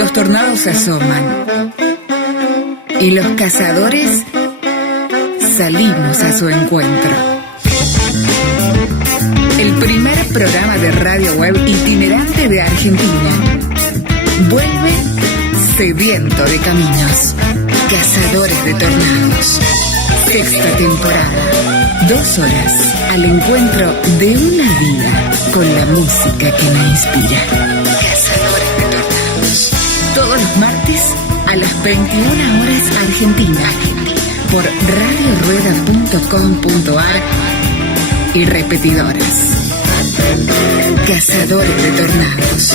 Los tornados se asoman y los cazadores salimos a su encuentro. El primer programa de radio web itinerante de Argentina vuelve sediento de caminos, cazadores de tornados. Sexta temporada, 2 horas al encuentro de una vida con la música que me inspira. Cazadores de tornados. Todos los martes a las 21 horas Argentina, por radiorueda.com.ar y repetidoras. Cazadores de tornados.